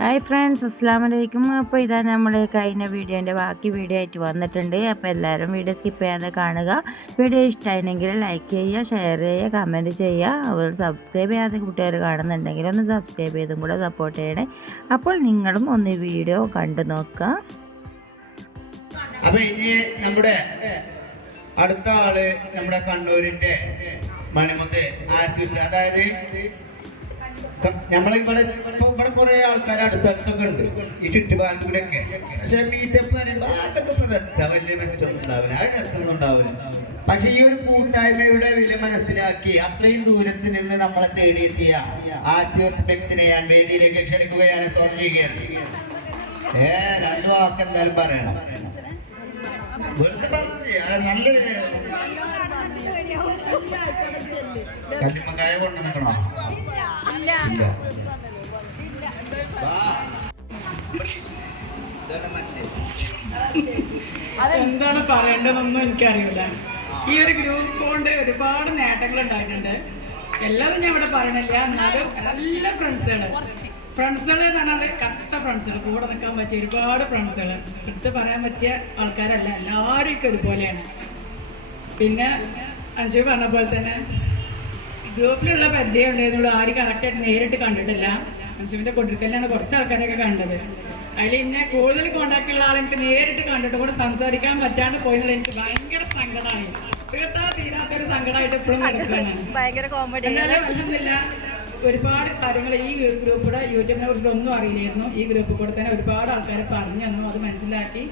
Hi friends, അസ്സാം വലൈക്കും. അപ്പോൾ ഇതാ നമ്മൾ കഴിഞ്ഞ വീഡിയോൻ്റെ ബാക്കി വീഡിയോ ആയിട്ട് വന്നിട്ടുണ്ട്. അപ്പോൾ എല്ലാവരും വീഡിയോ സ്കിപ്പ് ചെയ്യാതെ കാണുക. വീഡിയോ ഇഷ്ടമായിരുന്നെങ്കിൽ ലൈക്ക് ചെയ്യുക, ഷെയർ ചെയ്യുക, കമൻറ്റ് ചെയ്യുക. അവർ സബ്സ്ക്രൈബ് ചെയ്യാതെ കുട്ടികൾ കാണുന്നുണ്ടെങ്കിൽ ഒന്ന് സബ്സ്ക്രൈബ് ചെയ്തും കൂടെ സപ്പോർട്ട് ചെയ്യണേ. അപ്പോൾ നിങ്ങളും ഒന്ന് വീഡിയോ കണ്ടു നോക്കുക. അപ്പോൾ ഇനി നമ്മുടെ അടുത്ത ആള് നമ്മുടെ കണ്ണൂരിൻ്റെ മണിമുത്ത് ആശിഷ്, അതായത് നമ്മളിവിടെ കുറെ ആൾക്കാർ അടുത്തടുത്തൊക്കെ ഉണ്ട് ഈ ചുറ്റുഭാഗത്തു കൂടെ ഒക്കെ. പക്ഷെ മീറ്റപ്പ് പറയുമ്പോൾ അതൊക്കെ വലിയ മെച്ചമൊന്നും ഉണ്ടാവില്ല, അത് രസമൊന്നും ഉണ്ടാവില്ല. പക്ഷെ ഈ ഒരു കൂട്ടായ്മയുടെ വില മനസ്സിലാക്കി അത്രയും ദൂരത്ത് നിന്ന് നമ്മളെ തേടിയെത്തിയ ആശിഷ് ബെക്സിനെ ഞാൻ വേദിയിലേക്ക് ക്ഷണിക്കുകയാണ്, സ്വാഗതം ചെയ്യുകയാണ്. രണ്ട് വാക്ക് എന്തായാലും പറയണം, വെറുതെ പറഞ്ഞത് നല്ലൊരു കല്ലുമ്മക്കായ കൊണ്ടു നിൽക്കണോ? അതെന്താണ് പറയേണ്ടതെന്നൊന്നും എനിക്കറിയില്ല. ഈ ഒരു ഗ്രൂപ്പ് കൊണ്ട് ഒരുപാട് നേട്ടങ്ങൾ ഉണ്ടായിട്ടുണ്ട്. എല്ലാതും ഞാൻ ഇവിടെ പറയണില്ല, എന്നാലും നല്ല ഫ്രണ്ട്സുകൾ എന്ന് പറഞ്ഞാൽ കട്ട ഫ്രണ്ട്സുകൾ, കൂടെ നിൽക്കാൻ പറ്റിയ ഒരുപാട് ഫ്രണ്ട്സുകൾ, എടുത്ത് പറയാൻ പറ്റിയ ആൾക്കാരല്ല, എല്ലാവരും ഒരുപോലെയാണ്. പിന്നെ അഞ്ജു പറഞ്ഞ പോലെ തന്നെ ഗ്രൂപ്പിലുള്ള പരിചയം ഉണ്ടായിരുന്നുള്ളൂ, ആരും കറക്റ്റായിട്ട് നേരിട്ട് കണ്ടിട്ടില്ല. അഞ്ജുവിൻ്റെ കൊടുക്കലാണ് കുറച്ച് ആൾക്കാരൊക്കെ കണ്ടത്. അതിൽ എന്നെ കൂടുതൽ കോണ്ടാക്ട് ഉള്ള ആളെനിക്ക് നേരിട്ട് കണ്ടിട്ട് കൂടെ സംസാരിക്കാൻ പറ്റാണ്ട് പോയതിൽ എനിക്ക് ഭയങ്കര സങ്കടമായി, തീരാത്തൊരു സങ്കടമായിട്ട് എപ്പോഴും കിടക്കുകയാണ്. എന്നാലും അല്ലെന്നില്ല, ഒരുപാട് കാര്യങ്ങൾ ഈ ഗ്രൂപ്പിലൂടെ യൂട്യൂബിനെ കുറിച്ച് ഒന്നും അറിയില്ലായിരുന്നു. ഈ ഗ്രൂപ്പിൽ കൂടെ തന്നെ ഒരുപാട് ആൾക്കാർ പറഞ്ഞു തന്നു, അത് മനസ്സിലാക്കി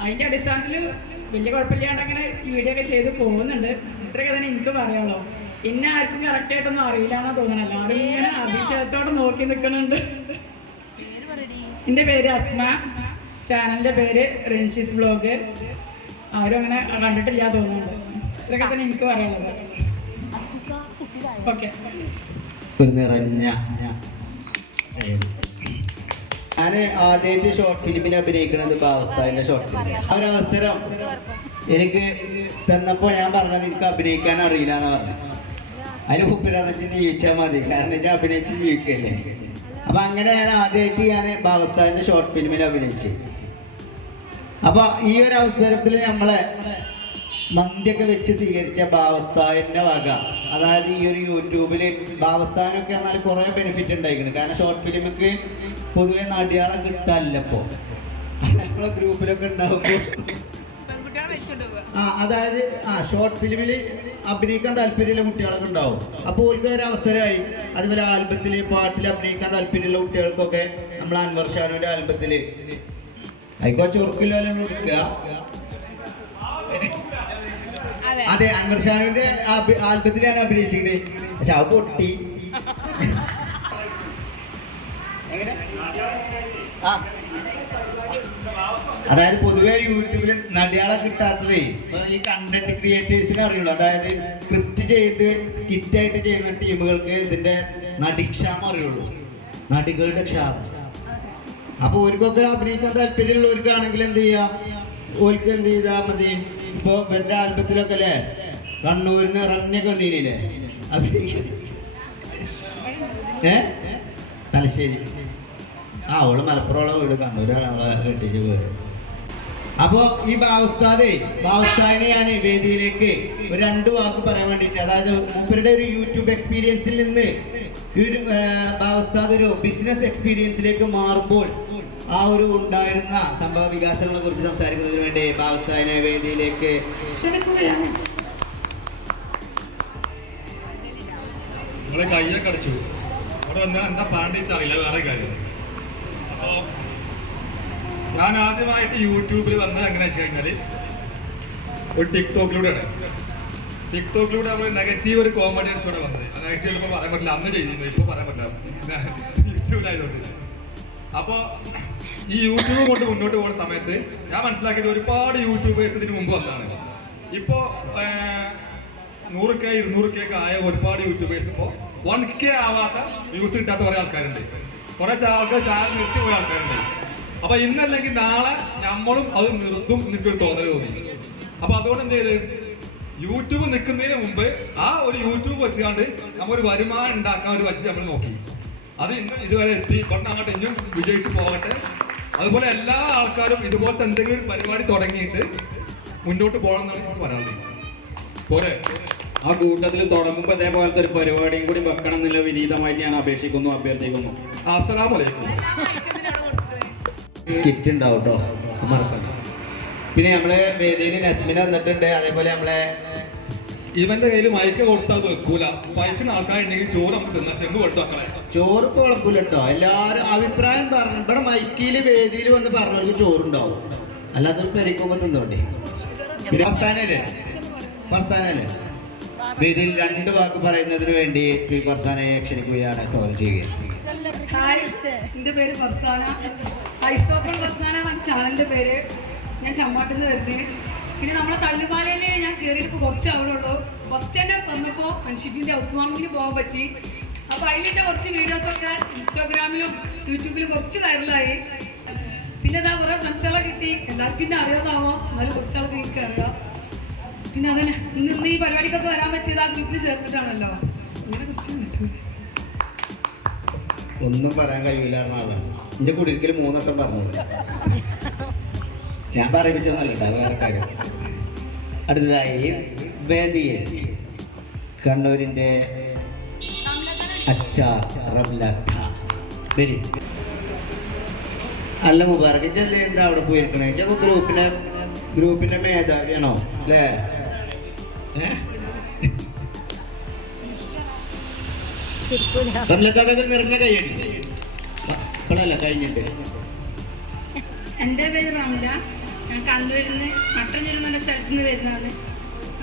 അതിൻ്റെ അടിസ്ഥാനത്തിൽ വലിയ കുഴപ്പമില്ലാണ്ട് അങ്ങനെ ഈ വീഡിയോ ഒക്കെ ചെയ്ത് പോകുന്നുണ്ട്. ഇത്രയൊക്കെ തന്നെ എനിക്ക് പറയാമല്ലോ. ഇന്ന ആർക്കും കറക്റ്റായിട്ടൊന്നും അറിയില്ല എന്നാ തോന്നണം, എല്ലാവരും ഇങ്ങനെ അതിശയത്തോടെ നോക്കി നിൽക്കുന്നുണ്ട്. എൻ്റെ പേര് അസ്മ, ചാനലിൻ്റെ പേര് റിൻഷീസ് വ്ലോഗ്. ആരും അങ്ങനെ കണ്ടിട്ടില്ല തോന്നുന്നുണ്ട്. ഇതൊക്കെ തന്നെ എനിക്ക് പറയാനുള്ളത്. ഓക്കെ, ഞാൻ ആദ്യമായിട്ട് ഷോർട്ട് ഫിലിമിൽ അഭിനയിക്കുന്നത് ബാവസ്ഥാൻ്റെ ഷോർട്ട് ഫിലിം. ആ ഒരു അവസരം എനിക്ക് തന്നപ്പോൾ ഞാൻ പറഞ്ഞത് എനിക്ക് അഭിനയിക്കാൻ അറിയില്ല എന്ന് പറഞ്ഞു. അതിന് ഉപ്പിലിറച്ചി ജീവിച്ചാൽ മതി, കാരണം ഞാൻ അഭിനയിച്ച് ജീവിക്കല്ലേ. അപ്പം അങ്ങനെ ഞാൻ ആദ്യമായിട്ട് ബാവസ്ഥാൻ്റെ ഷോർട്ട് ഫിലിമിൽ അഭിനയിച്ചു. അപ്പോൾ ഈ ഒരു അവസരത്തിൽ നമ്മളെ മന്തിയൊക്കെ വെച്ച് സ്വീകരിച്ച ബാവസ്ഥാൻ്റെ വക, അതായത് ഈ ഒരു യൂട്യൂബിൽ ബാവസ്ഥാനൊക്കെ പറഞ്ഞാൽ കുറേ ബെനിഫിറ്റ് ഉണ്ടായിരിക്കുന്നു. കാരണം ഷോർട്ട് ഫിലിമൊക്കെ പൊതുവെ നടിയാളെ കിട്ടാനില്ലപ്പോൾ നമ്മളെ ഗ്രൂപ്പിലൊക്കെ ഉണ്ടാകുമ്പോൾ അതായത് ഷോർട്ട് ഫിലിമിൽ അഭിനയിക്കാൻ താല്പര്യമുള്ള കുട്ടികളൊക്കെ ഉണ്ടാവും. അപ്പോൾ ഓർക്ക് ഒരു അവസരമായി. അതുപോലെ ആൽബത്തിൽ പാട്ടിൽ അഭിനയിക്കാൻ താല്പര്യമുള്ള കുട്ടികൾക്കൊക്കെ നമ്മൾ അൻവർ ഷാനുവിൻ്റെ ആൽബത്തിൽ ആയിക്കോ ചുറുക്കില്ലോലും കൊടുക്കുക. അതെ, അൻവർ ഷാനുവിൻ്റെ ആൽബത്തിൽ ഞാൻ അഭിനയിച്ചിട്ടുണ്ട്. പക്ഷെ അത് പൊട്ടി. അതായത് പൊതുവെ യൂട്യൂബിൽ നടിയാളെ കിട്ടാത്തതേ ഈ കണ്ടന്റ് ക്രിയേറ്റേഴ്സിനെ അറിയുള്ളൂ. അതായത് സ്ക്രിപ്റ്റ് ചെയ്ത് സ്കിറ്റായിട്ട് ചെയ്യുന്ന ടീമുകൾക്ക് ഇതിന്റെ നടിക്ഷാമം അറിയുള്ളൂ, നടികളുടെ ക്ഷാമം. അപ്പോൾ ഓർക്കൊക്കെ അഭിനയിക്കാൻ താല്പര്യമുള്ളവർക്കാണെങ്കിൽ എന്ത് ചെയ്യാം, ഓർക്ക് എന്ത് ചെയ്താൽ മതി. ഇപ്പോൾ എൻ്റെ ആൽബത്തിലൊക്കെ അല്ലേ കണ്ണൂരിൽ നിന്ന് റണ്ണൊക്കെ വന്നില്ലേ അഭിനയിക്കാൻ, തലശ്ശേരി. അവള് മലപ്പുറമുള്ള വീട് കണ്ണൂരാണ് അവളെ കെട്ടിച്ച് പോയത്. അപ്പോൾ ഈ ബാവസ്ഥാനെ ഞാൻ വേദിയിലേക്ക് ഒരു 2 വാക്ക് പറയാൻ വേണ്ടിയിട്ട്, അതായത് മൂപ്പരുടെ ഒരു യൂട്യൂബ് എക്സ്പീരിയൻസിൽ നിന്ന് ഒരു ബാവസ്ഥാദ് ഒരു ബിസിനസ് എക്സ്പീരിയൻസിലേക്ക് മാറുമ്പോൾ ആ ഒരു ഉണ്ടായിരുന്ന സംഭവ വികാസങ്ങളെ കുറിച്ച് സംസാരിക്കുന്നതിന് വേണ്ടി ബാവസ്ഥാനെ വേദിയിലേക്ക് നമ്മളെ കയ്യൊക്കെ അടച്ചു. അവിടെ വന്നാൽ എന്താ പാണ്ടിച്ചറിയില്ല, വേറെ കാര്യം. അപ്പോൾ ഞാൻ ആദ്യമായിട്ട് യൂട്യൂബിൽ വന്നത് എങ്ങനെയാണെന്ന് വെച്ച് കഴിഞ്ഞാൽ ഒരു ടിക്ടോക്കിലൂടെയാണ്. ടിക്ടോക്കിലൂടെ നമ്മൾ നെഗറ്റീവ് ഒരു കോമഡി അടിച്ചോടെ വന്നത്. ആ നെഗറ്റീവ് ഇപ്പോൾ പറയാൻ പറ്റില്ല, അന്ന് ചെയ്തിരുന്നു, ഇപ്പോൾ പറയാൻ പറ്റില്ല യൂട്യൂബിലായതുകൊണ്ട്. അപ്പോൾ ഈ യൂട്യൂബ് കൊണ്ട് മുന്നോട്ട് പോകുന്ന സമയത്ത് ഞാൻ മനസ്സിലാക്കിയത് ഒരുപാട് യൂട്യൂബേഴ്സ് ഇതിന് മുമ്പ് വന്നതാണ്. ഇപ്പോൾ 100K 200K ഒക്കെ ആയ ഒരുപാട് യൂട്യൂബേഴ്സ് ഇപ്പോൾ 1K ആവാത്ത വ്യൂസ് കിട്ടാത്ത കുറേ ആൾക്കാരുണ്ട്. കുറേ ആൾക്കാർ ചാനൽ നിർത്തി പോയ ആൾക്കാരുണ്ട്. അപ്പോൾ ഇന്നല്ലെങ്കിൽ നാളെ നമ്മളും അത് നിർത്തും എനിക്കൊരു തോന്നൽ തോന്നി. അപ്പോൾ അതുകൊണ്ട് എന്ത് ചെയ്ത് യൂട്യൂബ് നിൽക്കുന്നതിന് മുമ്പ് ആ ഒരു യൂട്യൂബ് വെച്ചുകൊണ്ട് നമ്മൊരു വരുമാനം ഉണ്ടാക്കാൻ ഒരു വച്ച് നമ്മൾ നോക്കി. അത് ഇന്ന് ഇതുവരെ എത്തി. ഇവിടുന്ന് അങ്ങോട്ട് ഇനിയും വിജയിച്ച് പോകട്ടെ. അതുപോലെ എല്ലാ ആൾക്കാരും ഇതുപോലത്തെ എന്തെങ്കിലും പരിപാടി തുടങ്ങിയിട്ട് മുന്നോട്ട് പോകണം എന്നാണ് എനിക്ക് പറയാനുള്ളത്. പോരെ? ആ കൂട്ടത്തിൽ തുടങ്ങുമ്പോൾ ഇതേപോലത്തെ ഒരു പരിപാടിയും കൂടി വെക്കണം എന്നുള്ള വിനീതമായിട്ട് ഞാൻ അഭ്യർത്ഥിക്കുന്നു. അസ്സലാമു അലൈക്കും. സ്കിറ്റ് ഉണ്ടാവും കേട്ടോ, മറക്കണ്ട. പിന്നെ നമ്മള് വേദിയിൽ നസ്മിന വന്നിട്ടുണ്ട്. അതേപോലെ നമ്മളെ ഇവന്റെ കയ്യിൽ മയക്ക കൊടുത്താൽ വെക്കൂല. പൈച്ചിന് ആൾക്കാരുണ്ടെങ്കിൽ ചോറ് നമുക്ക് തിന്നാ. ചെമ്പ് കൊടുത്തു വെക്കളെ. ചോറ് കുഴപ്പമില്ല കേട്ടോ. എല്ലാവരും അഭിപ്രായം പറഞ്ഞു. ഇവിടെ മൈക്കില് വേദിയിൽ വന്ന് പറഞ്ഞവർക്ക് ചോറുണ്ടാവും, അല്ലാതെ പെരിക്കുമ്പോ തിന്നോണ്ടേ. പിന്നെ ഫർസാനല്ലേ വേദിയിൽ 2 വാക്ക് പറയുന്നതിന് വേണ്ടി ശ്രീ ഫർസാനയെ ക്ഷണിക്കുകയാണ്, സ്വാഗതം ചെയ്യുക. എൻ്റെ പേര് ഫർസാന. ഐസോപ്പൺ ഫർസാന ചാനലിൻ്റെ പേര്. ഞാൻ ചമ്മാട്ടിൽ നിന്ന് വരുന്നത്. പിന്നെ നമ്മളെ തല്ലുപാലയിൽ ഞാൻ കയറിയിട്ട് ഇപ്പോൾ കുറച്ച് ആവുള്ളൂ. ഫസ്റ്റ് തന്നെ വന്നപ്പോൾ അൻഷിഫിൻ്റെ ഹൗസ് വാമിങ്ങിന് പോകാൻ പറ്റി. അപ്പോൾ അതിലിട്ട് കുറച്ച് വീഡിയോസൊക്കെ ഇൻസ്റ്റാഗ്രാമിലും യൂട്യൂബിലും കുറച്ച് വൈറലായി. പിന്നെ അതാ കുറേ ഫ്രണ്ട്സുകളെ കിട്ടി. എല്ലാവർക്കും പിന്നെ അറിയാതാവാം, എന്നാലും കുറച്ചാൾക്ക് എനിക്ക് അറിയാം. പിന്നെ അതിന് ഇന്ന് ഈ പരിപാടിക്കൊക്കെ വരാൻ പറ്റിയത് ആ ഗ്രൂപ്പിൽ ചേർന്നിട്ടാണല്ലോ. അങ്ങനെ കുറച്ച് ഒന്നും പറയാൻ കഴിയില്ല ആളാണ്. എൻ്റെ കുടിയിരിക്കൽ 3 വട്ടം പറഞ്ഞത് ഞാൻ പറയിപ്പിച്ചൊന്നല്ല കേട്ടോ, വേറെ കാര്യം. അടുത്തതായി വേദിയിൽ കണ്ണൂരിൻ്റെ അച്ചാർ റംലത്ത വരി. അല്ല മുബാറക്ക് ചെല്ലേ, എന്താ അവിടെ പോയിരിക്കണേ? ഗ്രൂപ്പിന്റെ മേധാവിയാണോ അല്ലേ? റംലത്താതൊക്കെ നിറഞ്ഞ കൈയടി ഇപ്പോഴല്ല, കഴിഞ്ഞിട്ട്. എൻ്റെ പേര് റംല. ഞാൻ കണ്ണൂരിൽ നിന്ന് മട്ടന്നൂരിൽ എന്ന സ്ഥലത്ത് നിന്ന് വരുന്നതാണ്.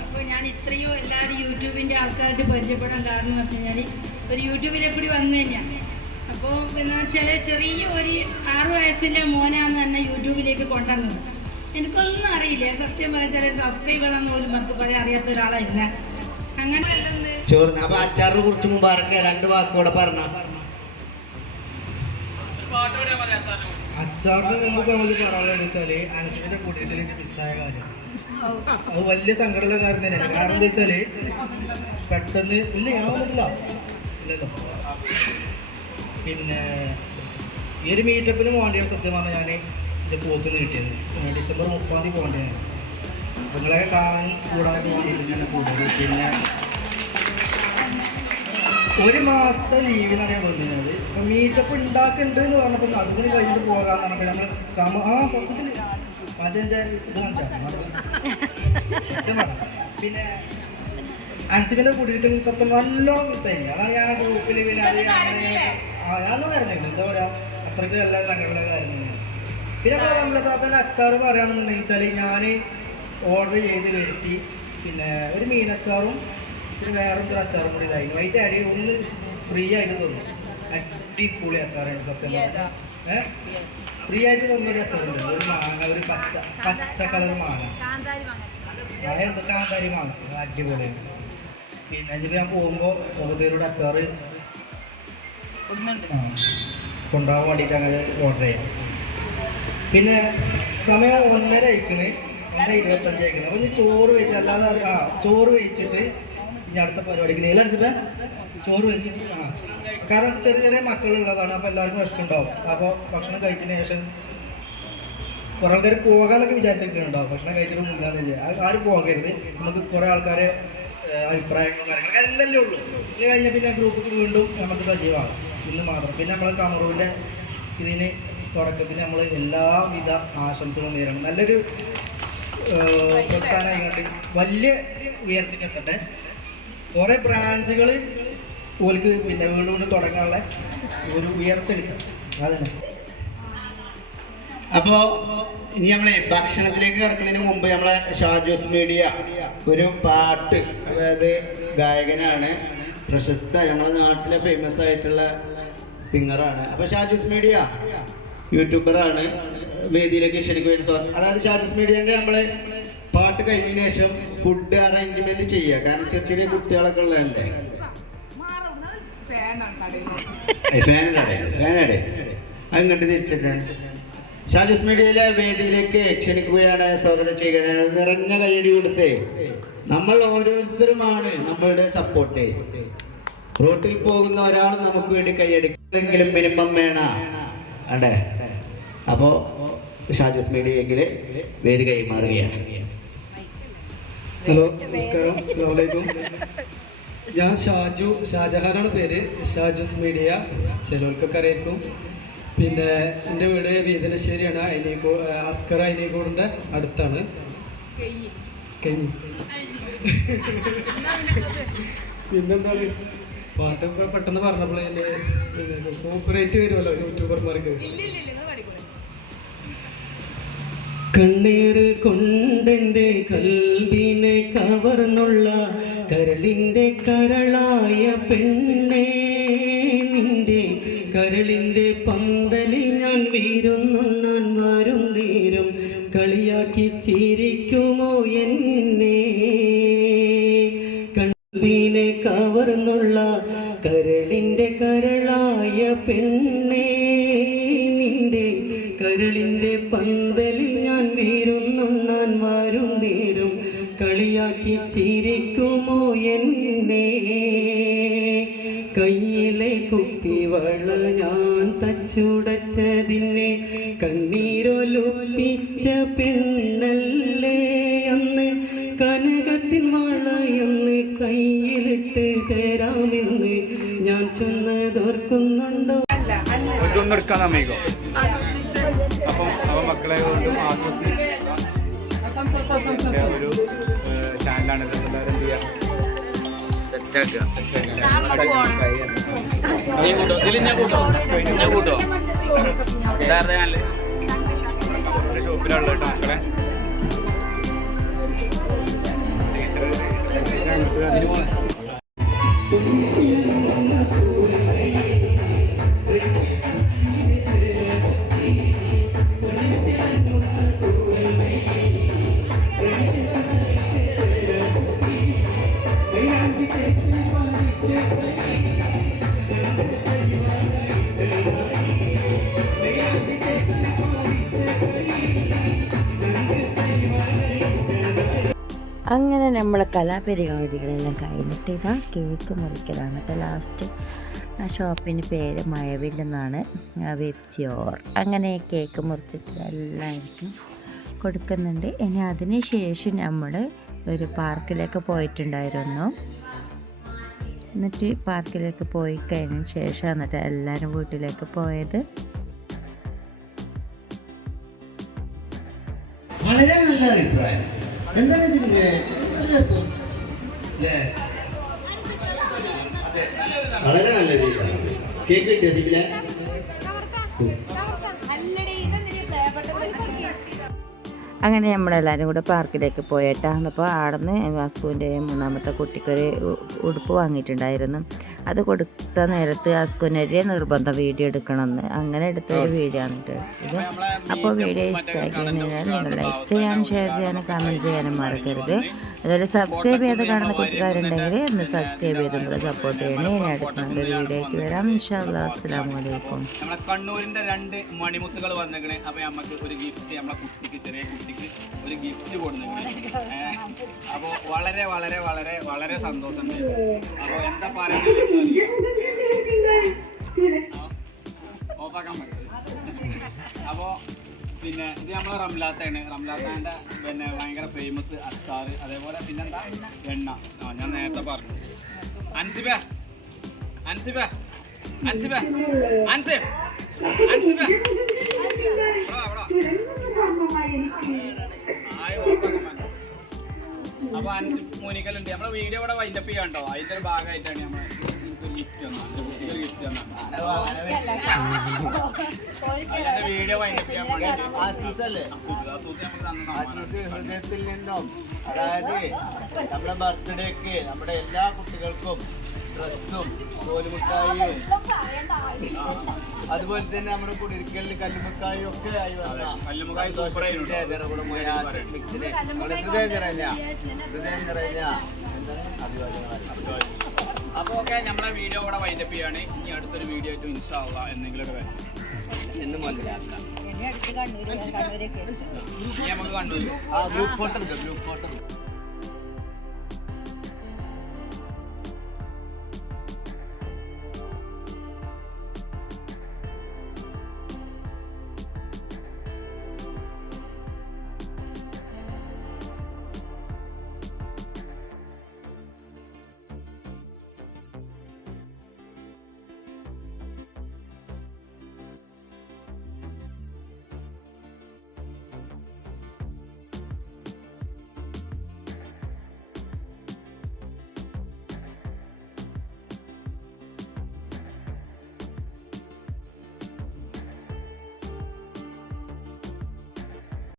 അപ്പോൾ ഞാൻ ഇത്രയോ എല്ലാവരും യൂട്യൂബിൻ്റെ ആൾക്കാരായിട്ട് പരിചയപ്പെടാൻ കാരണം എന്ന് വെച്ച് കഴിഞ്ഞാൽ ഒരു യൂട്യൂബിലെ കൂടി വന്നു കഴിഞ്ഞാൽ അപ്പോൾ പിന്നെ ചെറിയ ഒരു 6 വയസ്സിൻ്റെ മോനാന്ന് തന്നെ യൂട്യൂബിലേക്ക് കൊണ്ടുവന്നത്. എനിക്കൊന്നും അറിയില്ല, സത്യം പറയാൻ. ചിലർ സബ്സ്ക്രൈബ് ചെയ്താൽ പോലും നമുക്ക് പറയാൻ അറിയാത്ത ഒരാളായിരുന്ന. അങ്ങനെ ചോറിന് അപ്പൊ അച്ചാറിനെ കുറിച്ച് മുമ്പാറൊക്കെ 2 വാക്കോടെ പറഞ്ഞ. അച്ചാറിന് മുമ്പ് നമുക്ക് പറയാനുള്ളത് വെച്ചാല് അൻഷിഫിന്റെ കൂട്ടിയിട്ട് മിസ്സായ കാര്യം അത് വലിയ സങ്കടമുള്ള കാര്യം തന്നെയാണ്. കാരണം എന്താ വെച്ചാല് പെട്ടെന്ന് ഇല്ല, ഞാൻ വന്നിട്ടില്ല, ഇല്ലല്ലോ. പിന്നെ ഈ ഒരു മീറ്റപ്പിന് പോകേണ്ടിയാണ് സത്യം പറഞ്ഞാൽ ഞാൻ എൻ്റെ പോക്ക് നീട്ടിയത്. ഡിസംബർ 30 പോകേണ്ടതാണ്. നിങ്ങളെ കാണാൻ കൂടാനൊക്കെ വേണ്ടിയിട്ട് ഞാൻ കൂടുതൽ. പിന്നെ 1 മാസത്തെ ലീവിനാണ് ഞാൻ വന്നിരുന്നത്. അപ്പം മീറ്റപ്പ് ഉണ്ടാക്കുന്നുണ്ട് എന്ന് പറഞ്ഞപ്പോൾ അതുകൂടി കഴിഞ്ഞിട്ട് പോകാമെന്ന് പറഞ്ഞപ്പോൾ നമ്മൾ സത്യത്തിൽ 5 ഇത് കാണിച്ചാൽ. പിന്നെ അൻസിഫിൻ്റെ കുടിയിരിക്കൽ സത്യം നല്ലോണം മിസ്സായി. അതാണ് ഞാൻ ഗ്രൂപ്പിൽ പിന്നെ അത് ഞാനൊന്നും കരഞ്ഞിട്ടുണ്ട്. എന്താ പറയുക, അത്രയ്ക്ക് എല്ലാ സങ്കടമുള്ള കാര്യം തന്നെയാണ്. പിന്നെ റംലത്താത്തൻ്റെ അച്ചാർ പറയുകയാണെന്നുണ്ടെങ്കിൽ വെച്ചാൽ ഞാൻ ഓർഡർ ചെയ്ത് വരുത്തി. പിന്നെ ഒരു മീനച്ചാറും പിന്നെ വേറെ എന്തൊരു അച്ചാറും കൂടി ഇതായിരുന്നു. അതിൻ്റെ അടി ഒന്ന് ഫ്രീ ആയിട്ട് തന്നു. അടിപൊളി അച്ചാറാണ് സത്യം പറഞ്ഞാൽ. ഫ്രീ ആയിട്ട് തന്നൊരു അച്ചാറുണ്ട്. ഒരു മാങ്ങ, ഒരു പച്ച കളർ മാങ്ങ, എന്തോ കാന്താരി മാങ്ങ, അടിപൊളിയാണ്. പിന്നെ അതിപ്പോൾ ഞാൻ പോകുമ്പോൾ മുഖത്തേരോട് അച്ചാറ് കൊണ്ടുപോകാൻ വേണ്ടിയിട്ട് അങ്ങനെ ഓർഡർ ചെയ്യാം. പിന്നെ സമയം 1:30 ആയിക്കണ്, 1:25 ആയിക്കണ്. അപ്പോൾ ഇനി ചോറ് വെച്ച് അല്ലാതെ ചോറ് വെച്ചിട്ട് ഇനി അടുത്ത പരിപാടിക്ക് നീലടിച്ചപ്പോൾ ചോറ് വെച്ചിട്ട് കാരണം ചെറിയ മക്കളുള്ളതാണ്. അപ്പോൾ എല്ലാവർക്കും വിഷമമുണ്ടാവും. അപ്പോൾ ഭക്ഷണം കഴിച്ചതിന് ശേഷം കുറേ ആൾക്കാർ പോകാമെന്നൊക്കെ വിചാരിച്ചിട്ടുണ്ടാവും. ഭക്ഷണം കഴിച്ചിട്ട് മുന്നാന്ന് വെച്ചാൽ ആരും പോകരുത്. നമുക്ക് കുറേ ആൾക്കാരെ അഭിപ്രായങ്ങളും കാര്യങ്ങളൊക്കെ എന്തല്ലേ ഉള്ളൂ. ഇത് കഴിഞ്ഞാൽ പിന്നെ ഗ്രൂപ്പിൽ വീണ്ടും നമുക്ക് സജീവമാകും. ഇന്ന് മാത്രം. പിന്നെ നമ്മൾ കമറൂവിൻ്റെ ഇതിന് തുടക്കത്തിന് നമ്മൾ എല്ലാവിധ ആശംസകളും നേരണം. നല്ലൊരു പ്രസ്ഥാനമായിക്കൊണ്ട് വലിയ ഉയർച്ചയ്ക്ക് എത്തട്ടെ. കുറേ ബ്രാഞ്ചുകൾ ഓൽക്ക് പിന്നെ വീണ്ടും തുടങ്ങാനുള്ള ഒരു ഉയർച്ച കിട്ടും. അതന്നെ. അപ്പോൾ ഇനി നമ്മളെ ഭക്ഷണത്തിലേക്ക് കിടക്കുന്നതിന് മുമ്പ് നമ്മളെ ഷാജോസ് മീഡിയ ഒരു പാട്ട്, അതായത് ഗായകനാണ്, പ്രശസ്ത നമ്മുടെ നാട്ടിലെ ഫേമസ് ആയിട്ടുള്ള സിംഗറാണ്. അപ്പോൾ ഷാജോസ് മീഡിയ യൂട്യൂബറാണ്, വേദിയിലേക്ക് ക്ഷണിക്കുകയും. അതായത് ഷാജോസ് മീഡിയൻ്റെ നമ്മൾ പാട്ട് കഴിഞ്ഞതിന് ശേഷം ഫുഡ് അറേഞ്ച്മെന്റ് ചെയ്യുക. കാരണം ചെറിയ കുട്ടികളൊക്കെ ഉള്ളതല്ലേ. ഫാനടെ അങ്ങോട്ട് തിരിച്ചിട്ട് ഷാജോസ് മീഡിയയിലെ വേദിയിലേക്ക് ക്ഷണിക്കുകയാണ്, സ്വാഗതം ചെയ്യുകയാണ്. നിറഞ്ഞ കയ്യടി കൊടുത്ത്. നമ്മൾ ഓരോരുത്തരുമാണ് നമ്മളുടെ സപ്പോർട്ടേഴ്സ്. റോട്ടിൽ പോകുന്ന ഒരാൾ നമുക്ക് വേണ്ടി കൈയടിക്കെങ്കിലും മിനിമം വേണ അതെ. അപ്പോൾ ഷാജസ് മീഡിയയിൽ വേദി കൈമാറുകയാണ്. ഹലോ, നമസ്കാരം, അസ്സലാമു അലൈക്കും. ഞാൻ ഷാജഹാനാണ് പേര്. ഷാജസ് മീഡിയ ചിലവർക്കൊക്കെ അറിയായിരിക്കും. പിന്നെ എൻ്റെ വീട് വീതനശ്ശേരിയാണ്. അസ്കർ അയിനേക്കോടിൻ്റെ അടുത്താണ്. കഞ്ഞി പിന്നെന്താണ് പാട്ടൊക്കെ പെട്ടെന്ന് പറഞ്ഞപ്പോൾ എൻ്റെ കോപ്പറേറ്റ് വരുമല്ലോ യൂട്യൂബർമാർക്ക്. കണ്ണീർ കൊണ്ടെൻ്റെ കൽബിനെ കവർന്നുള്ള കരളിൻ്റെ കരളായ പെണ്ണേ, നിന്റെ കരളിൻ്റെ പന്തലിൽ ഞാൻ വീരുന്നുണ്ണാൻ വരും നേരം കളിയാക്കി ചിരിക്കുമോ എന്നെ? കൽബിനെ കവർന്നുള്ള കരളിൻ്റെ കരളായ പെണ്ണേ, നിന്റെ കരളിൻ്റെ പന്തലിൽ ഞാൻ വീരുന്നുണ്ണാൻ വരും നേരം കളിയാക്കി ചിരിക്കുമോ എന്നെ? കയ്യിലെ കുത്തിവള ഞാൻ തച്ചുടച്ചതിനെ കണ്ണീരൊലുപ്പിച്ച പെണ്ണല്ലേ അന്ന്, കനകത്തിൻ വളയെന്ന് കയ്യിലിട്ട് തരാമെന്ന് ഞാൻ ചൊന്നതോർക്കുന്നുണ്ടോ? അപ്പം മക്കളെ കൊണ്ടും ഒരു ചാനലാണ്. എല്ലാവരും എന്ത് ചെയ്യാം, ഷോപ്പിലുള്ള മക്കളെ അങ്ങനെ നമ്മളെ കലാപരിപാടികളെല്ലാം കഴിഞ്ഞിട്ട് ഇതാ കേക്ക് മുറിക്കലാണ് കേട്ടോ. ലാസ്റ്റ് ആ ഷോപ്പിന് പേര് മഴവില്ലെന്നാണ്, വെബ്ജിയോർ. അങ്ങനെ കേക്ക് മുറിച്ചിട്ട് എല്ലാവർക്കും കൊടുക്കുന്നുണ്ട്. ഇനി അതിന് ശേഷം നമ്മൾ ഒരു പാർക്കിലേക്ക് പോയിട്ടുണ്ടായിരുന്നു. എന്നിട്ട് പാർക്കിലേക്ക് പോയി കഴിഞ്ഞതിന് ശേഷം എന്നിട്ട് എല്ലാവരും വീട്ടിലേക്ക് പോയത്. വളരെ നല്ല അഭിപ്രായം. എന്താണ് ഇതിന്റെ വളരെ നല്ല രീതിയാണ്. കേക്ക് കിട്ടിയ സിബിലെ അങ്ങനെ നമ്മളെല്ലാവരും കൂടെ പാർക്കിലേക്ക് പോയിട്ടാണ്. അപ്പോൾ അവിടെ നിന്ന് വാസ്കുവിൻ്റെ മൂന്നാമത്തെ കുട്ടിക്കൊരു ഉടുപ്പ് വാങ്ങിയിട്ടുണ്ടായിരുന്നു. അത് കൊടുത്ത നേരത്ത് വാസ്കുവിനെതിരെ നിർബന്ധം വീഡിയോ എടുക്കണമെന്ന്, അങ്ങനെ എടുത്തൊരു വീഡിയോ ആണ് ഇത്. അപ്പോൾ വീഡിയോ ഇഷ്ടമാക്കി കഴിഞ്ഞാൽ നിങ്ങൾ ലൈക്ക് ചെയ്യാനും ഷെയർ ചെയ്യാനും കമൻറ്റ് ചെയ്യാനും മറക്കരുത്. അതുപോലെ സബ്സ്ക്രൈബ് ചെയ്ത് കാണുന്ന കുട്ടിക്കാരുണ്ടെങ്കിൽ ഒന്ന് സബ്സ്ക്രൈബ് ചെയ്ത് നമ്മളെ സപ്പോർട്ട് ചെയ്യണേ. ഇനി അടുത്ത നല്ലൊരു വീഡിയോയ്ക്ക് വരാം. ഇൻഷാല്ലാ. അസ്സലാമു അലൈക്കും. നമ്മളെ കണ്ണൂരിൻ്റെ 2 മണിമുത്തുകൾ വന്നിരിക്കണേ. അപ്പോൾ നമുക്ക് ഒരു ഗിഫ്റ്റ്, നമ്മളെ കുട്ടിക്ക്, ചെറിയ കുട്ടിക്ക് ഒരു ഗിഫ്റ്റ് കൊടുത്തിരിക്കണേ. അപ്പോൾ വളരെ വളരെ വളരെ വളരെ സന്തോഷമുണ്ട്. അപ്പോൾ എന്താ പറയുന്നത് ഓഫാക്കാൻ പറ്റും. അപ്പോൾ പിന്നെ ഇത് നമ്മളെ റംലാത്താണ്. റംലാത്താൻ്റെ പിന്നെ ഭയങ്കര ഫേമസ് അച്ചാറ്, അതേപോലെ പിന്നെന്താ എണ്ണ. ഞാൻ നേരത്തെ പറഞ്ഞു. അൻസിബ അൻസിബ അൻസിബ അൻസിബ അൻസിബ അപ്പോൾ അൻസി മോനിക്കലുണ്ട്. നമ്മളെ വീഡിയോ ഇവിടെ വൈൻഡപ്പ് ചെയ്യാൻ കേട്ടോ. അതിൻ്റെ ഒരു ഭാഗമായിട്ടാണ് നമ്മൾ വീഡിയോ വൈൻഡപ്പ് ചെയ്യാൻ ഹൃദയത്തിൽ നിന്നും, അതായത് നമ്മുടെ ബർത്ത്ഡേക്ക് നമ്മുടെ എല്ലാ കുട്ടികൾക്കും ഡ്രസ്സും കോലുമുട്ടായും അതുപോലെ തന്നെ നമ്മുടെ കുടിയിരിക്കലിൽ കല്ലുമുട്ടായും ഒക്കെ ആയി വന്ന ഹൃദയം നിറഞ്ഞ അഭിവാദ്യങ്ങൾ. അപ്പോൾ ഓക്കെ, നമ്മളെ വീഡിയോ ഇവിടെ വൈൻഡപ്പ് ചെയ്യാണ്. ഇനി അടുത്തൊരു വീഡിയോ ആയിട്ട് ഇൻസ്റ്റാ ആവുക എന്തെങ്കിലുമൊക്കെ വരും എന്നും മനസ്സിലാക്കാം. നമുക്ക് കണ്ടു ഗ്രൂപ്പ് ഫോട്ടോ